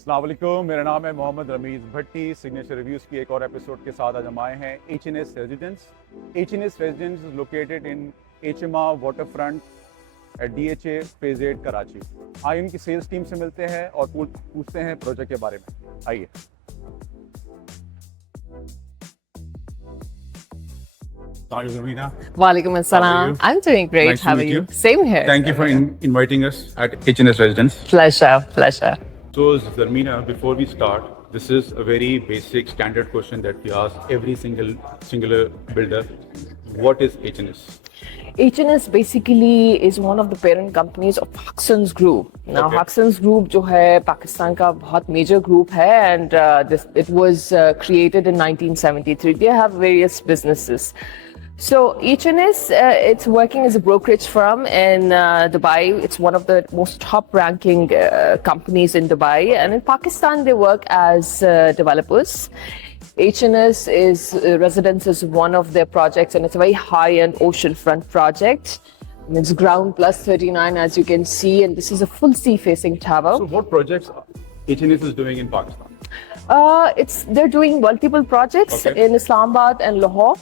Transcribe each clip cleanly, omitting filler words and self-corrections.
अस्सलाम वालेकुम, मेरा नाम है मोहम्मद रमीज़ भट्टी। सिग्नेचर रिव्यूज़ की एक और एपिसोड के साथ आज हम आए हैं H&S residence. H&S residence is located in HMR water front at DHA phase 8 Karachi. आइए इनकी सेल्स टीम से मिलते हैं और पूछते हैं प्रोजेक्ट के बारे में। आइए। Hi, Zarmeena. Walaikum How are assalam. you? I'm doing great. Nice to How are meet you? you. Same here. Thank you for inviting us at H&S residence. Pleasure, pleasure. So, Zarmeena, before we start, this is a very basic standard question that we ask every singular builder. What is H&S? H&S basically is one of the parent companies of Huxton's Group. Now, Okay. Huxton's Group जो है पाकिस्तान का बहुत major group है and it was created in 1973. They have various businesses. So H&S, it's working as a brokerage firm in Dubai. It's one of the most top-ranking companies in Dubai, and in Pakistan they work as developers. H&S is Residence is one of their projects, and it's a very high-end oceanfront project. And it's ground plus 39, as you can see, and this is a full sea-facing tower. So, what projects H&S is doing in Pakistan? They're doing multiple projects Okay. in Islamabad and Lahore,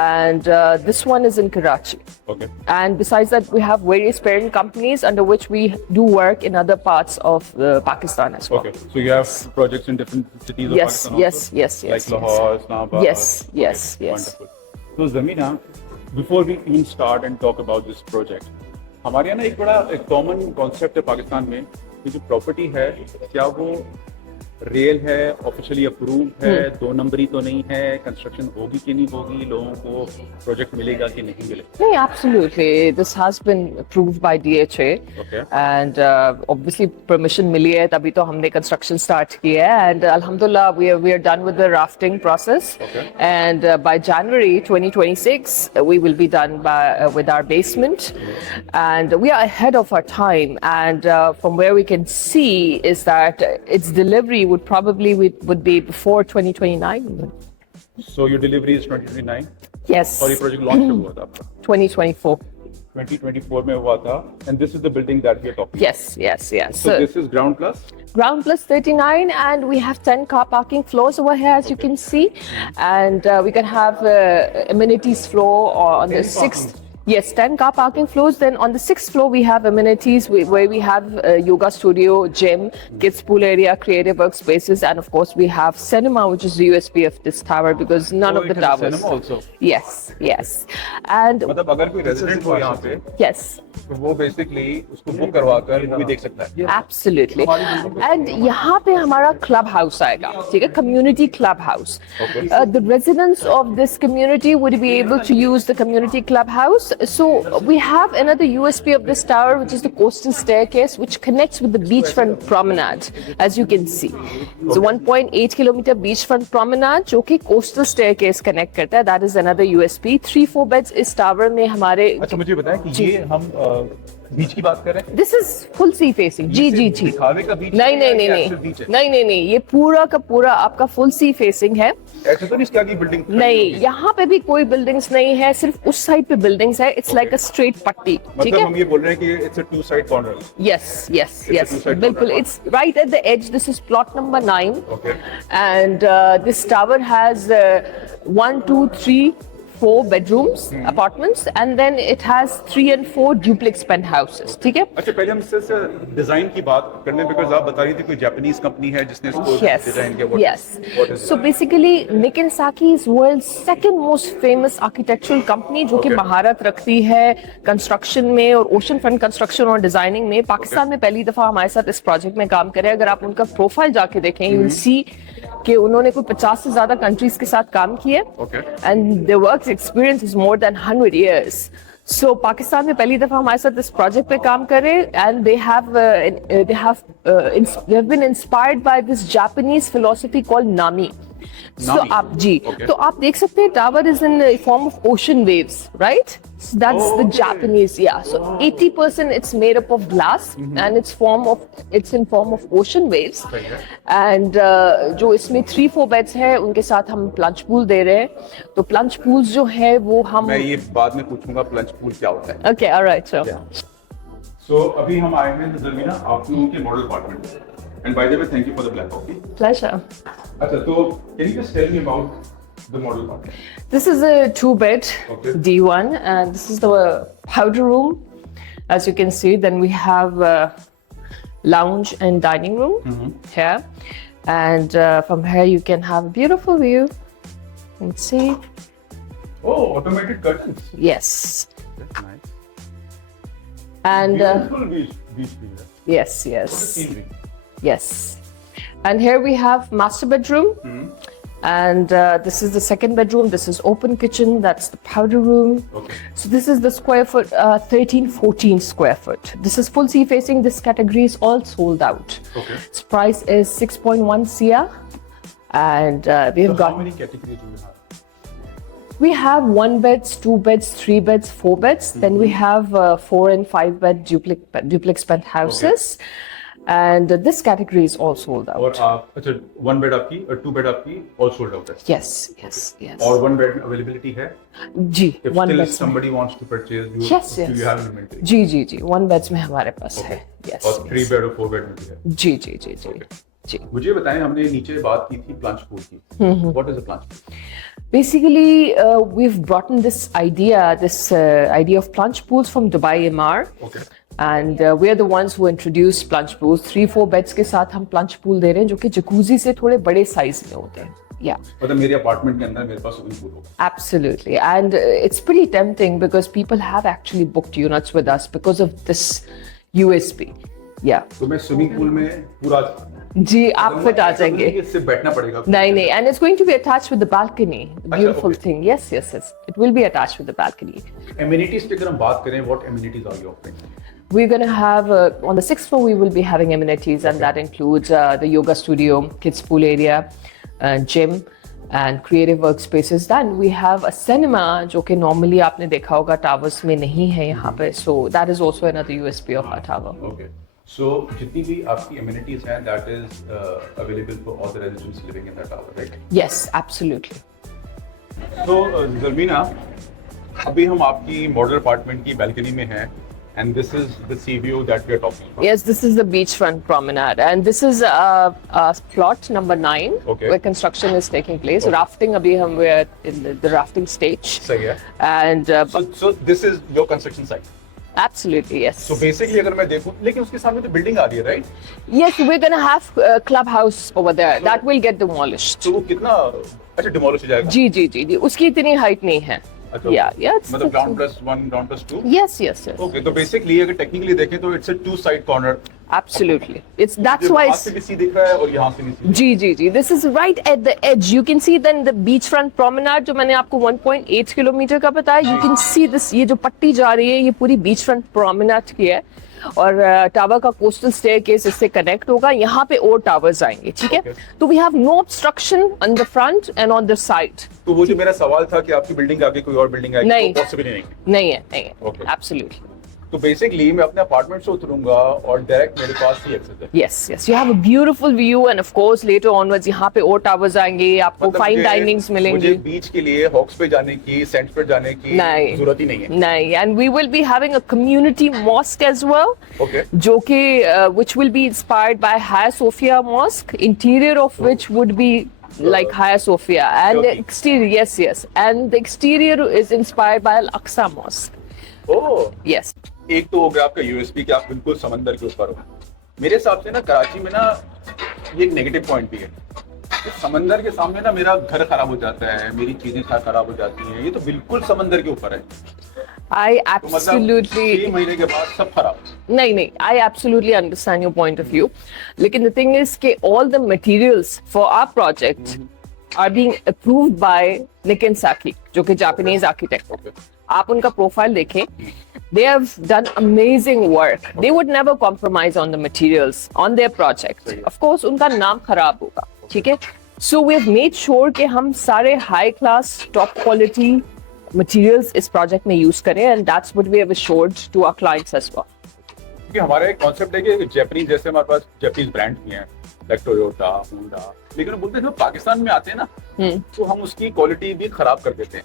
and this one is in Karachi. Okay. And besides that, we have various parent companies under which we do work in other parts of Pakistan as well. Okay. So you have projects in different cities of Yes, Pakistan yes, also? yes, yes, Like Lahore, Islamabad. Yes, yes, yes. Wonderful. So Zarmeena, before we even start and talk about this project, हमारे यहाँ ना एक बड़ा common concept है पाकिस्तान में कि जो property है क्या वो रियल है, ऑफिशियली अप्रूव है, दो नंबरी तो नहीं है, कंस्ट्रक्शन होगी कि नहीं होगी, लोगों को प्रोजेक्ट मिलेगा कि नहीं मिलेगा? No, absolutely. This has been approved by DHA. Okay. And obviously permission मिली है तभी तो हमने construction start किया है and alhamdulillah we are done with the rafting process. Okay. And by January 2026 we will be done with our basement and we are ahead of our time and from where we can see is that its delivery would be before 2029. So your delivery is 2029 Yes. और ये project launch कब हुआ था आपका? 2024. 2024 में हुआ था and this is the building that we are talking Yes, yes, yes. about. So this is ground plus? Ground plus 39 and we have 10 car parking floors over here as you can see and we can have amenities floor or on the 6th. Yes, 10 car parking floors. Then on the 6th floor we have amenities where we have yoga studio, gym, kids pool area, creative workspaces and of course we have cinema which is the USP of this tower because none of the it has towers. cinema also? Yes, yes. And मतलब अगर कोई resident हो यहाँ पे yes. तो वो basically उसको book करवा कर मूवी देख सकता है। Absolutely. And यहाँ पे हमारा club house आएगा, ठीक है? Community club house. Okay. The residents of this community would be able to use the community club house. So we have another USP of this tower, which is the coastal staircase, which connects with the beachfront promenade, as you can see. It's a 1.8 kilometer beachfront promenade, जो कि coastal staircase connect करता है. That is another USP. 3-4 beds इस tower में हमारे. अच्छा मुझे बताएं कि ये हम बीच की बात कर रहे हैं? This is full sea facing. जी जी जी. दिखावे का बीच नहीं नहीं नहीं नहीं ये पूरा का पूरा आपका फुल सी फेसिंग है। ऐसे तो नहीं इसके आगे बिल्डिंग नहीं, यहाँ पे भी कोई बिल्डिंग्स नहीं है, सिर्फ उस साइड पे बिल्डिंग्स है। इट्स लाइक अ स्ट्रेट पट्टी, ठीक मतलब है? हम ये बोल रहे हैं कि it's a two side corner. Yes yes a yes two-side बिल्कुल। corner. It's right at the edge. This is plot number 9 Okay. and this tower has 1, 2, 3, 4 bedrooms, apartments, and then it has 3 and 4 duplex penthouses, ठीक है? अच्छा पहले हम इससे design की बात करने बिकॉज़ आप बता रही थी कोई जापानीज कंपनी है जिसने इसको Yes, डिजाइन किया। yes. What is So basically, Nikken Saki is world's second most famous architectural company जो कि Okay. महारत रखती है कंस्ट्रक्शन में और ओशन फ्रंट कंस्ट्रक्शन और डिजाइनिंग में। पाकिस्तान में पहली दफा हमारे साथ इस प्रोजेक्ट में काम करे। अगर आप उनका प्रोफाइल जाके देखें, यू विल सी कि उन्होंने कोई 50 से ज्यादा कंट्रीज के साथ काम किया Okay. And their work experience is more than 100 years. So Pakistan में पहली दफा हमारे साथ इस प्रोजेक्ट पे काम करे and they have been inspired by this Japanese philosophy called Nami. So Nami. आप जी Okay. तो आप देख सकते हैं tower is in form of ocean waves, right? So that's the Japanese, yeah. So 80% it's made up of glass and it's in form of ocean waves. सही है। And जो इसमें 3-4 बेड्स है उनके साथ हम प्लंज पूल दे रहे हैं। तो प्लंज पूल्स जो है वो हम मैं ये बाद में पूछूंगा प्लंज पूल क्या होता है। Okay, all right, sure. सो अभी हम आए हैं जमीना आप लोगों के model apartment And by the way, thank you for the black coffee. Pleasure. अच्छा, तो can you just tell me about the model part? This is a 2-bed Okay. D1, and this is the powder room. As you can see, then we have lounge and dining room here, and from here you can have a beautiful view. And see, Oh, automated curtains. yes, That's nice. and Beautiful beach view. yes, What a yes, scenery. yes, and here we have master bedroom. And this is the second bedroom. This is open kitchen. That's the powder room. Okay. So this is the square foot, 1314 square foot. This is full sea facing. This category is all sold out. Okay. Its price is 6.1 CR. And we've So got, how many categories do you have? we have 1 beds, 2 beds, 3 beds, 4 beds. Then we have 4 and 5 bed duplex penthouses. And this category is all sold out. और आप अच्छा 1 bed आपकी और 2 bed आपकी all sold out है. Yes, yes, yes. और 1 bed availability है. जी, If 1 still beds. somebody wants to purchase, Yes, yes. do you have inventory? जी जी जी 1 बेड्स में हमारे पास है. Yes. और 3 बेड और 4 बेड में भी है. जी जी जी जी जी. मुझे बताएं, हमने नीचे बात की थी प्लांच पूल की. What is a plant pool? Basically, we've brought in this idea of plunge pools from Dubai MR. Okay. And we are the ones who introduced plunge pools. 3-4 beds के साथ हम plunge pool दे रहे हैं जो कि jacuzzi से थोड़े बड़े साइज में होते हैं. Yeah. मतलब मेरे अपार्टमेंट के अंदर मेरे पास स्विमिंग पूल होगा. Absolutely. And it's pretty tempting because people have actually booked units with us because of this USP. Yeah. तो मैं स्विमिंग पूल में पूरा जी आप फिट आ जाएंगे. इससे बैठना पड़ेगा. नहीं नहीं, and it's going to be attached with the balcony. The beautiful okay. thing. Yes, yes, yes. It will be attached with the balcony. Amenities पे अगर हम बात करें, what amenities are you offering? We're going to have, on the 6th floor, we will be having amenities, and that includes the yoga studio, kids pool area, gym, and creative workspaces. Then we have a cinema, जो कि normally आपने देखा होगा towers में नहीं है यहाँ पे. So that is also another USP of our tower. Okay. So जितनी भी आपकी amenities हैं, that is available for all the residents living in that tower, right? Yes, absolutely. So ज़रमीना, अभी हम आपकी मॉडल अपार्टमेंट की balcony में हैं. And this is the sea view that we are talking about. Yes, this is the beachfront promenade, and this is plot number 9, Okay. where construction is taking place. Rafting, abhi hum we are in the rafting stage. सही है. And So this is your construction site. absolutely, yes. So basically अगर मैं देखूं, लेकिन उसके सामने तो building आ रही है, right? Yes, we're gonna have a clubhouse over there. That will get demolished. तो वो कितना अच्छा डिमोलिश हो जाएगा? जी जी जी जी, उसकी इतनी हाइट नहीं है. अच्छा, Yeah, yeah. मतलब ground plus 1, ground plus 2. Yes, yes, yes. Okay, तो basically अगर technically देखें तो it's a 2-side corner. Absolutely. That's जो why वहाँ it's. से भी sea दिख रहा है और यहाँ से भी sea. जी जी जी, this is right at the edge. You can see then the beachfront promenade जो मैंने आपको 1.8 किलोमीटर का बताया. You can see this, ये जो पट्टी जा रही है ये पूरी beachfront promenade की है. और टावर का कोस्टल स्टेयरकेस इससे कनेक्ट होगा. यहाँ पे और टावर्स आएंगे, ठीक है. तो we have no obstruction on the front end on the side. तो वो जो मेरा सवाल था कि आपकी बिल्डिंग आगे कोई और बिल्डिंग आएगी, नहीं. वो पॉसिबल नहीं है. नहीं है, नहीं है. Okay. एब्सोल्युटली. तो बेसिकली मैं अपने अपार्टमेंट से उतरूंगा और डायरेक्ट मेरे पास ही एक्सेस है. Yes, yes. You have a beautiful view, and of course later onwards यहाँ पे और टावर्स आएंगे. आपको मतलब फाइन मुझे- डाइनिंग्स मुझे मिलेंगी. बीच के लिए हॉक्स पे जाने की, सेंट पे जाने की नहीं. जरूरत ही नहीं है. नहीं, and we will be having a community mosque as well. Okay. जो कि which will be inspired by Hagia Sophia Mosque, interior of which would be like Hagia Sophia, and the Okay. exterior, yes, and the exterior is inspired by Al Aqsa Mosque. Oh, Yes. एक तो हो गया आपका USP कि आप बिल्कुल समंदर के ऊपर हो. मेरे हिसाब से ना कराची में ना ये एक नेगेटिव पॉइंट भी है. कि समंदर के सामने ना मेरा घर खराब हो जाता है, मेरी चीजें खराब हो जाती हैं. ये तो बिल्कुल समंदर के ऊपर है. I तो मतलब absolutely 6 महीने के बाद सब खराब. नहीं नहीं, I absolutely understand your point of view. लेकिन the thing is कि all the materials for our project are being approved by Nikken Saki, जो कि Japanese architect. Okay. आप उनका प्रोफाइल देखें. They have done amazing work. They would never compromise on the materials on their project. Of course, उनका नाम खराब होगा, ठीक है? So we have made sure कि हम सारे high class, top quality materials इस project में use करें, and that's what we have assured to our clients as well. क्योंकि हमारा एक कॉन्सेप्ट है कि जापानीज जैसे हमारे पास जापानीज ब्रांड भी हैं, लाइक टोयोटा, होंडा, लेकिन वो बोलते हैं जब पाकिस्तान में आते हैं ना तो हम उसकी क्वालिटी भी खराब कर देते हैं.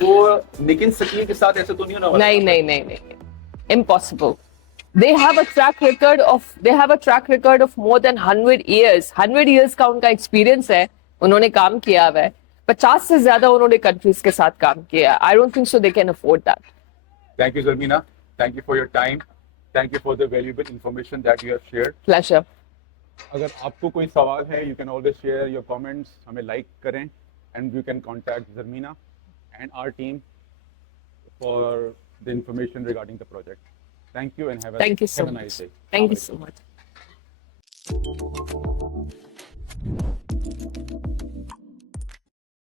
तो निकिन सकी के साथ ऐसे तो नहीं होना वाला. नहीं नहीं नहीं नहीं, impossible. they have a track record of more than 100 years. 100 years का उनका experience है, उन्होंने काम किया हुआ है. 50 से ज्यादा उन्होंने countries के साथ काम किया. I don't think so they can afford that. Thank you, Zarmeena. Thank you for your time. Thank you for the valuable information that you have shared. Pleasure. अगर आपको कोई सवाल है, you can always share your comments. हमें like करें, and you can contact Zarmeena and our team for the information regarding the project. Thank you and have a Thank you so have a much. nice day. Thank you so much.